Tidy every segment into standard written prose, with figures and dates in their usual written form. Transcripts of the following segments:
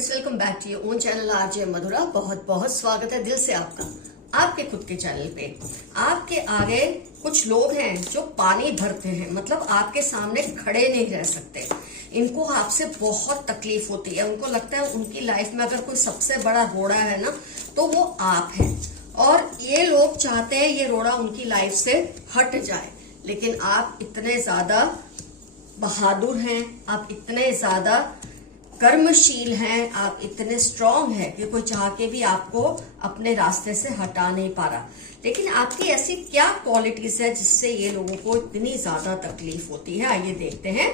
Friends, welcome back to your own channel RJ Madhura. बहुत बहुत स्वागत है दिल से आपका आपके खुद के चैनल पे। आपके आगे कुछ लोग हैं जो पानी भरते हैं, मतलब आपके सामने खड़े नहीं रह सकते। इनको आपसे बहुत तकलीफ होती है। उनको लगता है उनकी लाइफ में अगर कोई सबसे बड़ा रोड़ा है ना तो वो आप हैं, और ये लोग चाहते हैं ये रोड़ा उनकी लाइफ से हट जाए। लेकिन आप इतने ज्यादा बहादुर हैं, आप इतने ज्यादा कर्मशील हैं, आप इतने स्ट्रांग हैं कि कोई चाह के भी आपको अपने रास्ते से हटा नहीं पा रहा। लेकिन आपकी ऐसी क्या क्वालिटीज है जिससे ये लोगों को इतनी ज्यादा तकलीफ होती है? आइए देखते हैं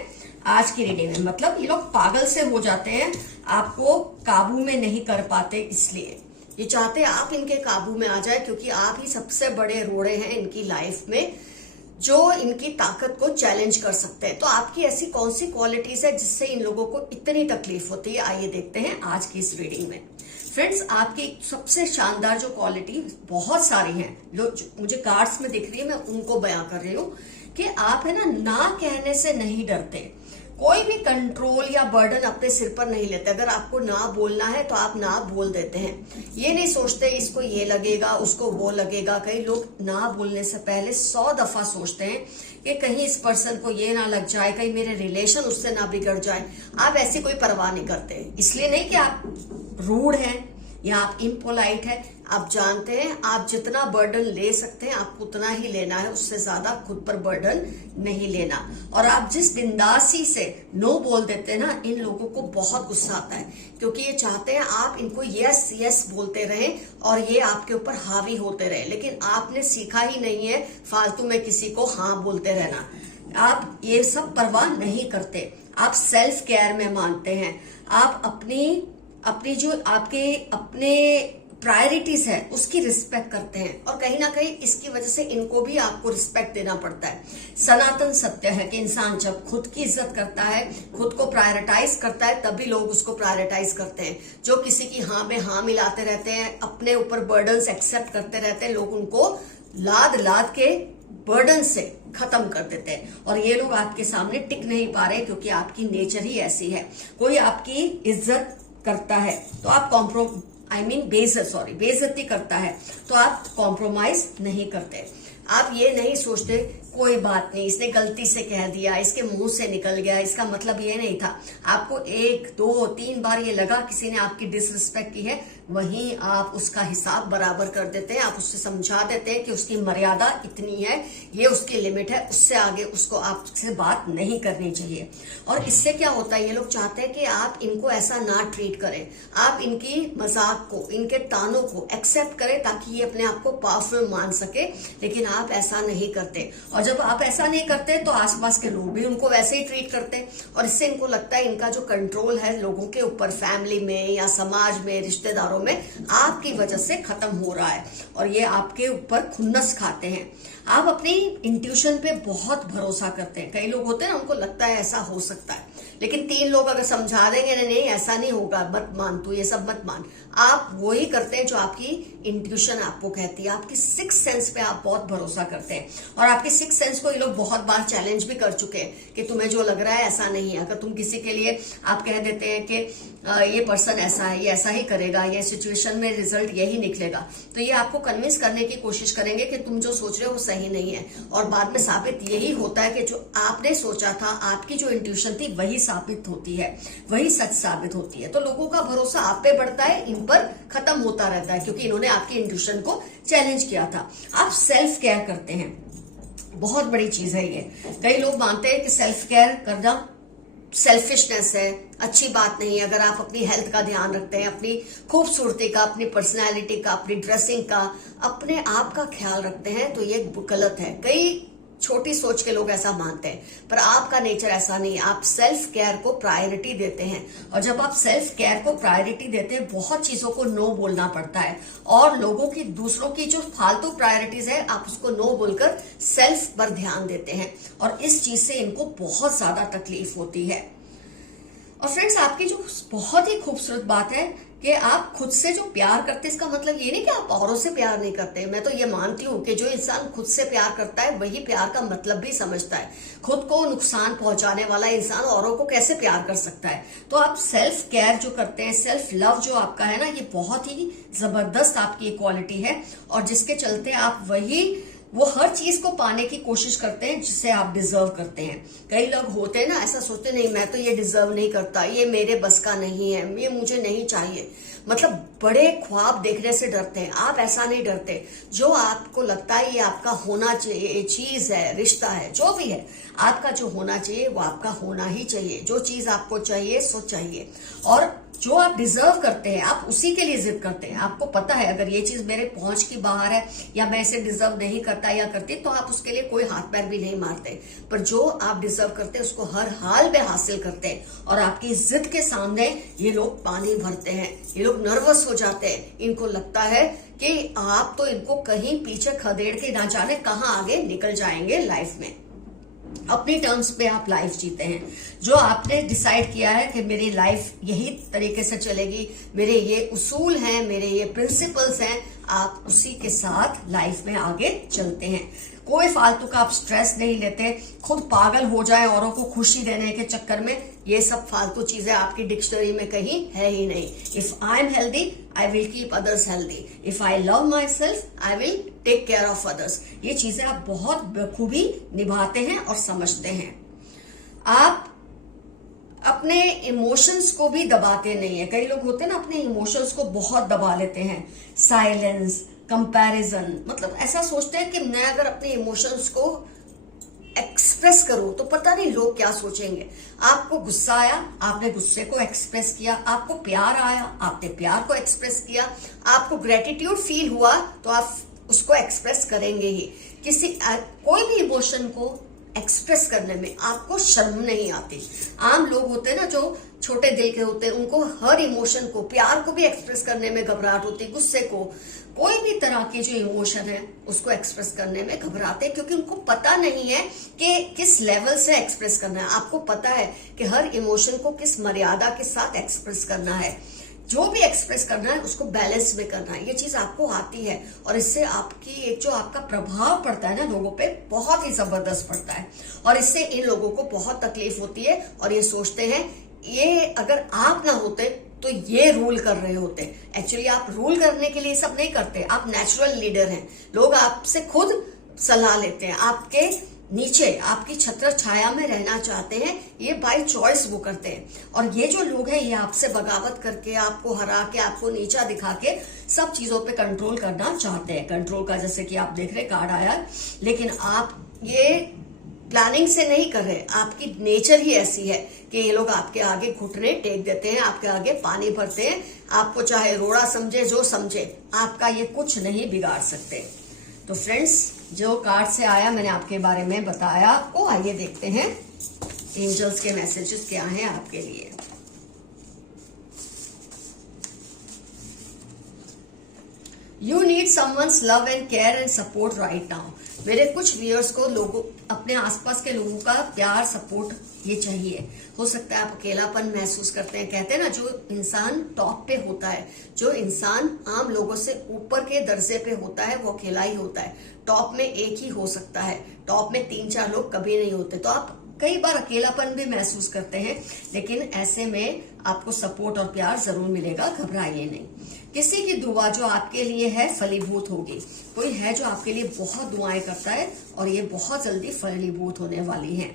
आज की रीडिंग में। मतलब ये लोग पागल से हो जाते हैं, आपको काबू में नहीं कर पाते, इसलिए ये चाहते हैं आप इनके काबू में आ जाए, क्योंकि आप ही सबसे बड़े रोड़े हैं इनकी लाइफ में जो इनकी ताकत को चैलेंज कर सकते हैं। तो आपकी ऐसी कौन सी क्वालिटीज है जिससे इन लोगों को इतनी तकलीफ होती है? आइए देखते हैं आज की इस रीडिंग में। फ्रेंड्स, आपकी सबसे शानदार जो क्वालिटी, बहुत सारी हैं जो मुझे कार्ड्स में दिख रही है, मैं उनको बयां कर रही हूँ कि आप है ना कहने से नहीं डरते। कोई भी कंट्रोल या बर्डन अपने सिर पर नहीं लेते। अगर आपको ना बोलना है तो आप ना बोल देते हैं। ये नहीं सोचते इसको ये लगेगा, उसको वो लगेगा। कई लोग ना बोलने से पहले 100 दफा सोचते हैं कि कहीं इस पर्सन को ये ना लग जाए, कहीं मेरे रिलेशन उससे ना बिगड़ जाए। आप ऐसी कोई परवाह नहीं करते। इसलिए नहीं कि आप रूड हैं या आप इम्पोलाइट है। आप जानते हैं आप जितना बर्डन ले सकते हैं आपको उतना ही लेना है, उससे ज्यादा खुद पर बर्डन नहीं लेना। और आप जिस बिंदासी से नो बोल देते हैं ना, इन लोगों को बहुत गुस्सा आता है, क्योंकि ये चाहते हैं आप इनको यस यस बोलते रहें और ये आपके ऊपर हावी होते रहे। लेकिन आपने सीखा ही नहीं है फालतू में किसी को हाँ बोलते रहना। आप ये सब परवाह नहीं करते। आप सेल्फ केयर में मानते हैं। आप अपनी जो आपके अपने प्रायोरिटीज है उसकी रिस्पेक्ट करते हैं, और कहीं ना कहीं इसकी वजह से इनको भी आपको रिस्पेक्ट देना पड़ता है। सनातन सत्य है कि इंसान जब खुद की इज्जत करता है, खुद को प्रायोरिटाइज करता है, तभी लोग उसको प्रायोरिटाइज करते हैं। जो किसी की हाँ में हाँ मिलाते रहते हैं, अपने ऊपर बर्डन्स एक्सेप्ट करते रहते हैं, लोग उनको लाद लाद के बर्डन से खत्म कर देते हैं। और ये लोग आपके सामने टिक नहीं पा रहे, क्योंकि आपकी नेचर ही ऐसी है। कोई आपकी इज्जत करता है तो आप बेइज्जती करता है तो आप कॉम्प्रोमाइज नहीं करते। आप ये नहीं सोचते कोई बात नहीं, इसने गलती से कह दिया, इसके मुंह से निकल गया, इसका मतलब ये नहीं था। आपको 1, 2, 3 बार ये लगा किसी ने आपकी डिसरिस्पेक्ट की है, वहीं आप उसका हिसाब बराबर कर देते हैं। आप उससे समझा देते हैं कि उसकी मर्यादा इतनी है, ये उसकी लिमिट है, उससे आगे उसको आपसे बात नहीं करनी चाहिए। और इससे क्या होता है, ये लोग चाहते हैं कि आप इनको ऐसा ना ट्रीट करें। आप इनकी मजाक को, इनके तानों को एक्सेप्ट करें ताकि ये अपने आप को पावरफुल मान सके। लेकिन आप ऐसा नहीं करते, और जब आप ऐसा नहीं करते तो आसपास के लोग भी उनको वैसे ही ट्रीट करते हैं। और इससे इनको लगता है इनका जो कंट्रोल है लोगों के ऊपर, फैमिली में या समाज में, रिश्तेदारों में, आपकी वजह से खत्म हो रहा है, और ये आपके ऊपर खुन्नस खाते हैं। आप अपनी इंट्यूशन पे बहुत भरोसा करते हैं। कई लोग होते हैं ना, उनको लगता है ऐसा हो सकता है, लेकिन 3 लोग अगर समझा देंगे नहीं ऐसा नहीं होगा, मत मान, तू ये सब मत मान, आप वही करते हैं जो आपकी इंट्यूशन आपको कहती है। आपकी 6th सेंस पे आप बहुत भरोसा करते हैं, और आपकी 6th सेंस को ये लोग बहुत बार चैलेंज भी कर चुके हैं कि तुम्हें जो लग रहा है ऐसा नहीं है। अगर तुम किसी के लिए आप कह देते हैं कि ये पर्सन ऐसा है, ये ऐसा ही करेगा, ये सिचुएशन में रिजल्ट यही निकलेगा, तो ये आपको कन्विंस करने की कोशिश करेंगे कि तुम जो सोच रहे हो वो सही नहीं है। और बाद में साबित यही होता है कि जो आपने सोचा था, आपकी जो इंट्यूशन थी, वही साबित होती है, वही सच साबित होती है। तो लोगों का भरोसा आप पे बढ़ता है, इन पर खत्म होता रहता है, क्योंकि इन्होंने आपकी इंट्यूशन को चैलेंज किया था। आप सेल्फ केयर करते हैं, बहुत बड़ी चीज है ये। कई लोग मानते हैं कि सेल्फ केयर करना सेल्फिशनेस है, अच्छी बात नहीं है। अगर आप अपनी हेल्थ का ध्यान रखते हैं, अपनी खूबसूरती का, अपनी पर्सनैलिटी का, अपनी ड्रेसिंग का, अपने आप का ख्याल रखते हैं, तो ये गलत है। कई छोटी सोच के लोग ऐसा मानते हैं, पर आपका नेचर ऐसा नहीं है। आप सेल्फ केयर को प्रायोरिटी देते हैं, और जब आप सेल्फ केयर को प्रायोरिटी देते हैं, बहुत चीजों को नो बोलना पड़ता है, और लोगों की, दूसरों की जो फालतू प्रायोरिटीज है, आप उसको नो बोलकर सेल्फ पर ध्यान देते हैं, और इस चीज से इनको बहुत ज्यादा तकलीफ होती है। और फ्रेंड्स, आपकी जो बहुत ही खूबसूरत बात है, कि आप खुद से जो प्यार करते हैं, इसका मतलब ये नहीं कि आप औरों से प्यार नहीं करते। मैं तो ये मानती हूँ कि जो इंसान खुद से प्यार करता है वही प्यार का मतलब भी समझता है। खुद को नुकसान पहुंचाने वाला इंसान औरों को कैसे प्यार कर सकता है। तो आप सेल्फ केयर जो करते हैं, सेल्फ लव जो आपका है ना, ये बहुत ही जबरदस्त आपकी क्वालिटी है, और जिसके चलते आप वो हर चीज को पाने की कोशिश करते हैं जिसे आप डिजर्व करते हैं। कई लोग होते हैं ना, ऐसा सोचते नहीं मैं तो ये डिजर्व नहीं करता, ये मेरे बस का नहीं है, ये मुझे नहीं चाहिए, मतलब बड़े ख्वाब देखने से डरते हैं। आप ऐसा नहीं डरते। जो आपको लगता है ये आपका होना चाहिए, चीज है, रिश्ता है, जो भी है, आपका जो होना चाहिए वो आपका होना ही चाहिए। जो चीज आपको चाहिए सो चाहिए, और जो आप डिजर्व करते हैं आप उसी के लिए जिद करते हैं। आपको पता है अगर ये चीज मेरे पहुंच की बाहर है या मैं इसे डिजर्व नहीं करता या करती, तो आप उसके लिए कोई हाथ पैर भी नहीं मारते। पर जो आप डिजर्व करते हैं उसको हर हाल में हासिल करते हैं, और आपकी जिद के सामने ये लोग पानी भरते हैं, ये लोग नर्वस हो जाते हैं। इनको लगता है कि आप तो इनको कहीं पीछे खदेड़ के ना जाने कहां आगे निकल जाएंगे लाइफ में। अपनी टर्म्स पे आप लाइफ जीते हैं। जो आपने डिसाइड किया है कि मेरी लाइफ यही तरीके से चलेगी, मेरे ये उसूल हैं, मेरे ये प्रिंसिपल्स हैं, आप उसी के साथ लाइफ में आगे चलते हैं। कोई फालतू का आप स्ट्रेस नहीं लेते, खुद पागल हो जाए औरों को खुशी देने के चक्कर में, ये सब फालतू चीजें आपकी डिक्शनरी में कहीं है ही नहीं। If I am healthy I will keep others healthy, if I love myself I will take care of others. ये चीजें आप बहुत बखूबी निभाते हैं और समझते हैं। आप अपने इमोशंस को भी दबाते नहीं है। कई लोग होते हैं ना, अपने इमोशंस को बहुत दबा लेते हैं। साइलेंस, कंपैरिजन, मतलब ऐसा सोचते हैं कि मैं अगर अपने इमोशंस को एक्सप्रेस करूं तो पता नहीं लोग क्या सोचेंगे। आपको गुस्सा आया, आपने गुस्से को एक्सप्रेस किया। आपको प्यार आया, आपने प्यार को एक्सप्रेस किया। आपको ग्रेटिट्यूड फील हुआ तो आप उसको एक्सप्रेस करेंगे ही। कोई भी इमोशन को एक्सप्रेस करने में आपको शर्म नहीं आती। आम लोग होते हैं ना जो छोटे दिल के होते हैं, उनको हर इमोशन को, प्यार को भी एक्सप्रेस करने में घबराहट होती है, गुस्से को, कोई भी तरह की जो इमोशन है उसको एक्सप्रेस करने में घबराते हैं, क्योंकि उनको पता नहीं है कि किस लेवल से एक्सप्रेस करना है। आपको पता है कि हर इमोशन को किस मर्यादा के साथ एक्सप्रेस करना है। जो भी एक्सप्रेस करना है उसको बैलेंस में करना है। ये चीज आपको आती है, और इससे आपकी एक जो आपका प्रभाव पड़ता है ना लोगों पे, बहुत ही जबरदस्त पड़ता है। और इससे इन लोगों को बहुत तकलीफ होती है, और ये सोचते हैं ये अगर आप ना होते तो ये रूल कर रहे होते। एक्चुअली आप रूल करने के लिए सब नहीं करते, आप नेचुरल लीडर हैं। लोग आपसे खुद सलाह लेते हैं, आपके नीचे आपकी छत्र छाया में रहना चाहते हैं, ये बाय चॉइस वो करते हैं। और ये जो लोग हैं ये आपसे बगावत करके, आपको हरा के, आपको नीचा दिखा के सब चीजों पे कंट्रोल करना चाहते हैं। कंट्रोल का जैसे कि आप देख रहे कार्ड आया, लेकिन आप ये प्लानिंग से नहीं कर रहे, आपकी नेचर ही ऐसी है कि ये लोग आपके आगे घुटने टेक देते हैं, आपके आगे पानी भरते हैं। आपको चाहे रोड़ा समझे, जो समझे, आपका ये कुछ नहीं बिगाड़ सकते। तो फ्रेंड्स, जो कार्ड से आया मैंने आपके बारे में बताया आपको। आइए देखते हैं एंजल्स के मैसेजेस क्या हैं आपके लिए। You need someone's love and care and support right now. मेरे कुछ व्यूअर्स को लोगों, अपने आसपास के लोगों का प्यार, सपोर्ट ये चाहिए। हो सकता है आप अकेलापन महसूस करते हैं। कहते हैं ना, जो इंसान टॉप पे होता है, जो इंसान आम लोगों से ऊपर के दर्जे पे होता है, वो अकेला ही होता है। टॉप में एक ही हो सकता है, टॉप में 3-4 लोग कभी नहीं होते। तो आप कई बार अकेलापन भी महसूस करते हैं, लेकिन ऐसे में आपको सपोर्ट और प्यार जरूर मिलेगा, घबराइए नहीं। किसी की दुआ जो आपके लिए है फलीभूत होगी। कोई है जो आपके लिए बहुत दुआएं करता है, और ये बहुत जल्दी फलीभूत होने वाली हैं।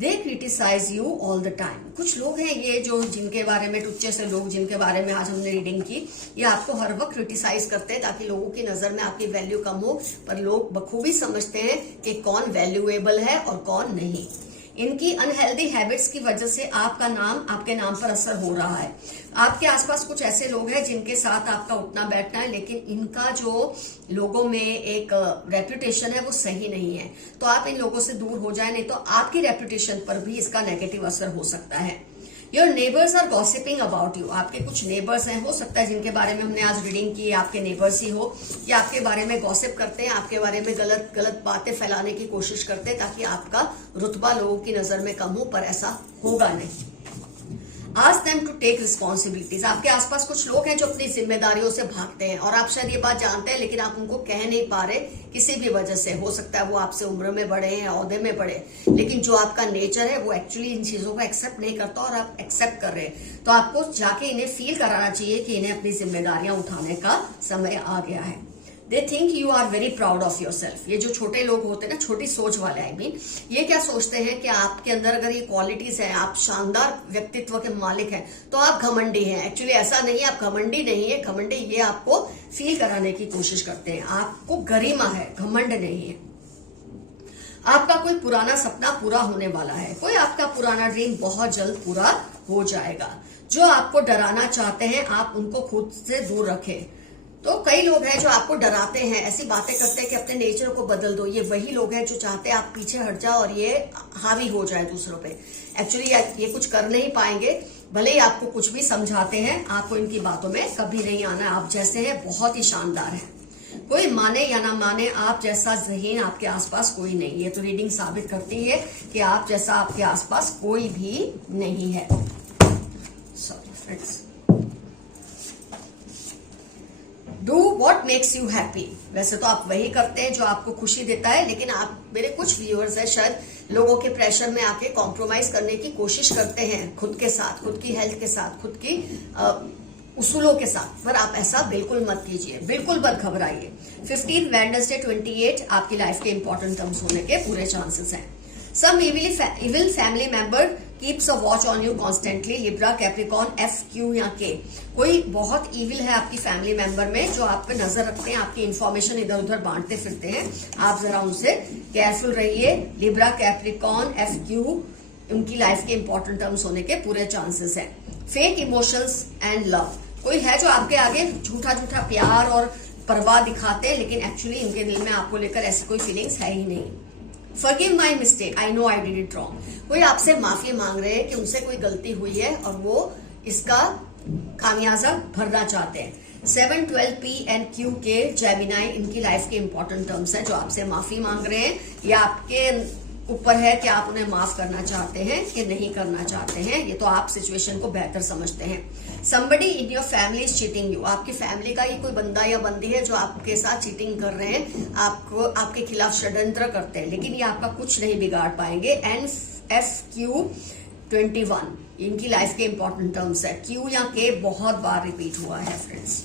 They criticise you all the time. कुछ लोग हैं ये जो, जिनके बारे में, टुच्चे से लोग जिनके बारे में आज हमने रीडिंग की, ये आपको हर वक्त क्रिटिसाइज करते हैं ताकि लोगों की नजर में आपकी वैल्यू कम हो। पर लोग बखूबी समझते हैं कि कौन वैल्यूएबल है और कौन नहीं। इनकी अनहेल्दी हैबिट्स की वजह से आपका नाम, आपके नाम पर असर हो रहा है। आपके आसपास कुछ ऐसे लोग हैं जिनके साथ आपका उठना बैठना है, लेकिन इनका जो लोगों में एक रेपुटेशन है वो सही नहीं है। तो आप इन लोगों से दूर हो जाए, नहीं तो आपकी रेपुटेशन पर भी इसका नेगेटिव असर हो सकता है। Your neighbours are gossiping about you. आपके कुछ नेबर्स हैं, हो सकता है जिनके बारे में हमने आज रीडिंग की आपके नेबर्स ही हो, या आपके बारे में गॉसिप करते हैं, आपके बारे में गलत गलत बातें फैलाने की कोशिश करते हैं ताकि आपका रुतबा लोगों की नजर में कम हो, पर ऐसा होगा नहीं। Ask them to take responsibilities. आपके आसपास कुछ लोग हैं जो अपनी जिम्मेदारियों से भागते हैं और आप शायद ये बात जानते हैं लेकिन आप उनको कह नहीं पा रहे किसी भी वजह से। हो सकता है वो आपसे उम्र में बड़े हैं, ओहदे में बड़े, लेकिन जो आपका नेचर है वो एक्चुअली इन चीजों को एक्सेप्ट नहीं करता और आप एक्सेप्ट कर रहे हैं। तो आपको जाके इन्हें फील कराना चाहिए कि इन्हें अपनी जिम्मेदारियां उठाने का समय आ गया है। They think you are very proud of yourself. ये जो छोटे लोग होते हैं ना, छोटी सोच वाले, आई मीन, ये क्या सोचते हैं कि आपके अंदर अगर ये क्वालिटीज हैं, आप शानदार व्यक्तित्व के मालिक हैं, तो आप घमंडी हैं। एक्चुअली ऐसा नहीं है, आप घमंडी नहीं है। घमंडी ये आपको फील कराने की कोशिश करते हैं। आपको गरिमा है, घमंड नहीं है। आपका कोई पुराना सपना पूरा होने वाला है। कोई आपका पुराना ड्रीम बहुत जल्द पूरा हो जाएगा। जो आपको डराना चाहते हैं, आप उनको खुद से दूर रखें। तो कई लोग हैं जो आपको डराते हैं, ऐसी बातें करते हैं कि अपने नेचर को बदल दो। ये वही लोग हैं जो चाहते हैं आप पीछे हट जाओ और ये हावी हो जाए दूसरों पे। एक्चुअली ये कुछ कर नहीं पाएंगे, भले ही आपको कुछ भी समझाते हैं, आपको इनकी बातों में कभी नहीं आना। आप जैसे हैं बहुत ही शानदार हैं। कोई माने या ना माने, आप जैसा ज़हीन आपके आसपास कोई नहीं। ये तो रीडिंग साबित करती है कि आप जैसा आपके आसपास कोई भी नहीं है। Sorry friends. Do what makes you happy. वैसे तो आप वही करते हैं जो आपको खुशी देता है, लेकिन आप, मेरे कुछ व्यूअर्स हैं शायद लोगों के प्रेशर में आके कॉम्प्रोमाइज करने की कोशिश करते हैं खुद के साथ, खुद की हेल्थ के साथ, खुद की उसूलों के साथ। पर आप ऐसा बिल्कुल मत कीजिए, बिल्कुल मत घबराइए। 15 वेडनेसडे 28 आपकी लाइफ के इंपॉर्टेंट टर्म्स होने के पूरे चांसेस हैं। सम evil family member keeps a watch on you constantly. Libra, Capricorn, F, Q या K। कोई बहुत इविल है आपकी फैमिली मेंबर में जो आप पे नजर रखते हैं, आपकी इंफॉर्मेशन इधर उधर बांटते फिरते हैं। आप जरा उनसे केयरफुल रहिए। लिब्रा, कैप्रिकॉर्न, F, Q उनकी लाइफ के इंपॉर्टेंट टर्म्स होने के पूरे चांसेस हैं। Fake emotions and love. कोई है जो आपके आगे झूठा झूठा प्यार और परवाह दिखाते हैं, लेकिन एक्चुअली इनके दिल में आपको लेकर ऐसी कोई फीलिंग्स है ही नहीं। Forgive my mistake, I know I did it wrong। कोई आपसे माफी मांग रहे हैं कि उनसे कोई गलती हुई है और वो इसका खामियाजा भरना चाहते हैं। 7, 12 P and Q के जेमिनाई इनकी लाइफ के इंपॉर्टेंट टर्म्स हैं जो आपसे माफी मांग रहे हैं। या आपके ऊपर है कि आप उन्हें माफ करना चाहते हैं कि नहीं करना चाहते हैं। ये तो आप सिचुएशन को बेहतर समझते हैं। Somebody in your family is cheating you। आपकी फैमिली का ही कोई बंदा या बंदी है जो आपके साथ चीटिंग कर रहे हैं, आपको आपके खिलाफ षड्यंत्र करते हैं, लेकिन ये आपका कुछ नहीं बिगाड़ पाएंगे। NFQ 21 इनकी लाइफ के इंपॉर्टेंट टर्म्स है। Q या K बहुत बार रिपीट हुआ है friends.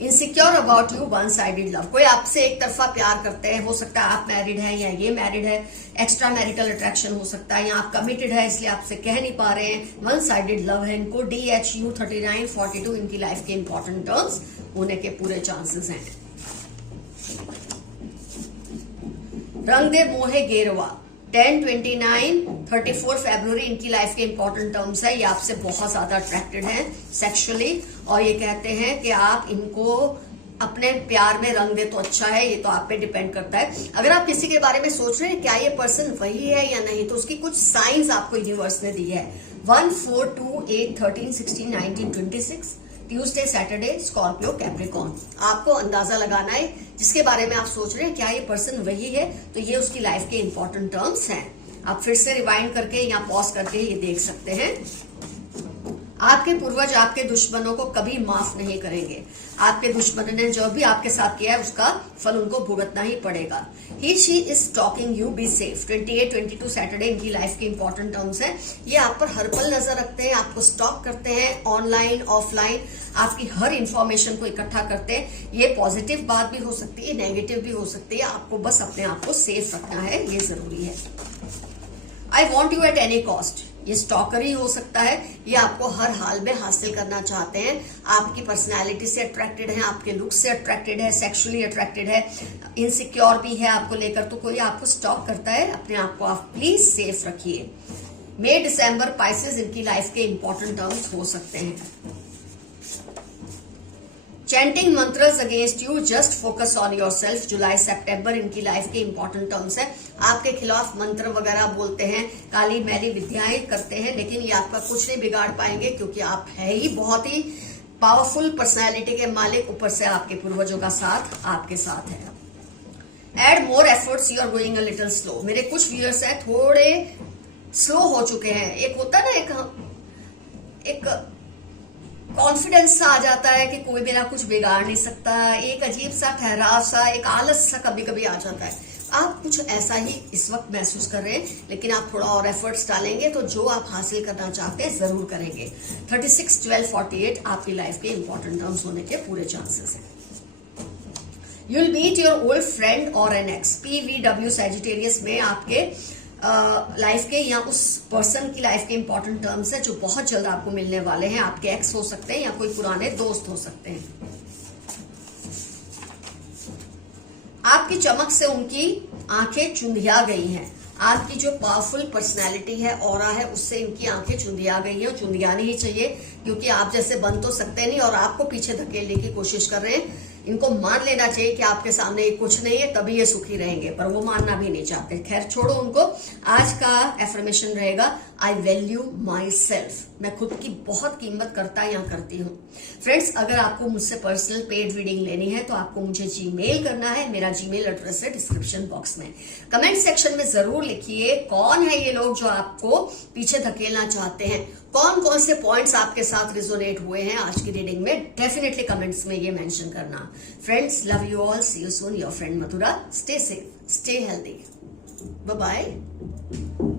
Insecure about you, one sided love. कोई आपसे एक तरफा प्यार करते हैं, हो सकता है आप मैरिड हैं या ये मैरिड है। एक्स्ट्रा मैरिटल अट्रैक्शन हो सकता है, या आप कमिटेड है इसलिए आपसे कह नहीं पा रहे हैं। वन साइडेड लव है इनको। DHU 39, 42 इनकी लाइफ के इंपॉर्टेंट टर्म्स होने के पूरे चांसेस हैं। रंग दे मोहे गेरवा 10, 29, 34 फरवरी इनकी लाइफ के इंपॉर्टेंट टर्म्स है। ये आपसे बहुत ज्यादा अट्रैक्टेड हैं सेक्सुअली, और ये कहते हैं कि आप इनको अपने प्यार में रंग दे तो अच्छा है। ये तो आप पे डिपेंड करता है। अगर आप किसी के बारे में सोच रहे हैं क्या ये पर्सन वही है या नहीं, तो उसकी कुछ साइंस आपको यूनिवर्स ने दी है। 1, 4, 2, 8, 13, 16, 19, 26 ट्यूसडे, सैटरडे, स्कॉर्पियो, कैप्रिकॉर्न। आपको अंदाजा लगाना है जिसके बारे में आप सोच रहे हैं क्या ये पर्सन वही है, तो ये उसकी लाइफ के इंपॉर्टेंट टर्म्स हैं। आप फिर से रिवाइंड करके या पॉज करके ये देख सकते हैं। आपके पूर्वज आपके दुश्मनों को कभी माफ नहीं करेंगे। आपके दुश्मन ने जो भी आपके साथ किया है उसका फल उनको भुगतना ही पड़ेगा। He she is stalking you, be safe. 28, 22 Saturday इनकी लाइफ के इंपॉर्टेंट टर्म्स हैं। ये आप पर हर पल नजर रखते हैं, आपको स्टॉक करते हैं, ऑनलाइन ऑफलाइन आपकी हर इंफॉर्मेशन को इकट्ठा करते हैं। ये पॉजिटिव बात भी हो सकती है, नेगेटिव भी हो सकती है। आपको बस अपने आप को सेफ रखना है, ये जरूरी है। I want you at any cost, ये स्टॉकर ही हो सकता है। ये आपको हर हाल में हासिल करना चाहते हैं। आपकी पर्सनालिटी से अट्रैक्टेड है, आपके लुक से अट्रैक्टेड है, सेक्सुअली अट्रैक्टेड है, इनसिक्योर भी है आपको लेकर। तो कोई आपको स्टॉक करता है, अपने आप को आप प्लीज सेफ रखिए। मई, दिसंबर, पाइसेस इनकी लाइफ के इंपॉर्टेंट टर्म्स हो सकते हैं। Chanting mantras against you, just focus on yourself. जुलाई, सितंबर इनकी लाइफ के इंपॉर्टेंट टर्म्स है। आपके खिलाफ मंत्र वगैरह बोलते हैं, काली मैली विद्याएं करते हैं, लेकिन ये आपका कुछ नहीं बिगाड़ पाएंगे क्योंकि आप है ही बहुत ही पावरफुल पर्सनैलिटी के मालिक। ऊपर से आपके पूर्वजों का साथ आपके साथ है। Add more efforts, you are going a little slow. मेरे कुछ व्यूअर्स हैं थोड़े स्लो हो चुके हैं। एक होता है ना, एक एक कॉन्फिडेंस सा आ जाता है कि कोई मेरा कुछ बिगाड़ नहीं सकता, एक अजीब सा ठहराव सा, एक आलस सा कभी कभी आ जाता है। आप कुछ ऐसा ही इस वक्त महसूस कर रहे हैं, लेकिन आप थोड़ा और एफर्ट्स डालेंगे तो जो आप हासिल करना चाहते हैं जरूर करेंगे। 36, 12, 48 आपकी लाइफ के इंपॉर्टेंट टर्म्स होने के पूरे चांसेस हैं। You will meet your old friend और एन एक्स। PVW सैजिटेरियस में आपके लाइफ के या उस पर्सन की लाइफ के इंपॉर्टेंट टर्म्स है जो बहुत जल्द आपको मिलने वाले हैं। आपके एक्स हो सकते हैं या कोई पुराने दोस्त हो सकते हैं। आपकी चमक से उनकी आंखें चुंधिया गई हैं। आपकी जो पावरफुल पर्सनैलिटी है, ऑरा है, उससे इनकी आंखें चुंधिया गई हैं और चुंधियानी ही चाहिए, क्योंकि आप जैसे बन तो सकते नहीं और आपको पीछे धकेलने की कोशिश कर रहे हैं। इनको मान लेना चाहिए कि आपके सामने ये कुछ नहीं है, तभी ये सुखी रहेंगे, पर वो मानना भी नहीं चाहते। खैर छोड़ो उनको। आज का एफर्मेशन रहेगा आई वैल्यू माई सेल्फ। मैं खुद की बहुत कीमत करता या करती हूँ। फ्रेंड्स, अगर आपको मुझसे पर्सनल पेड रीडिंग लेनी है तो आपको मुझे जीमेल करना है। मेरा जीमेल एड्रेस है डिस्क्रिप्शन बॉक्स में। कमेंट सेक्शन में जरूर लिखिए कौन है ये लोग जो आपको पीछे धकेलना चाहते हैं, कौन कौन से पॉइंट्स आपके साथ रिजोनेट हुए हैं आज की रीडिंग में। डेफिनेटली कमेंट्स में ये मेंशन करना। Friends, love you all, see you soon, your friend Madhura. Stay safe, stay healthy, bye bye.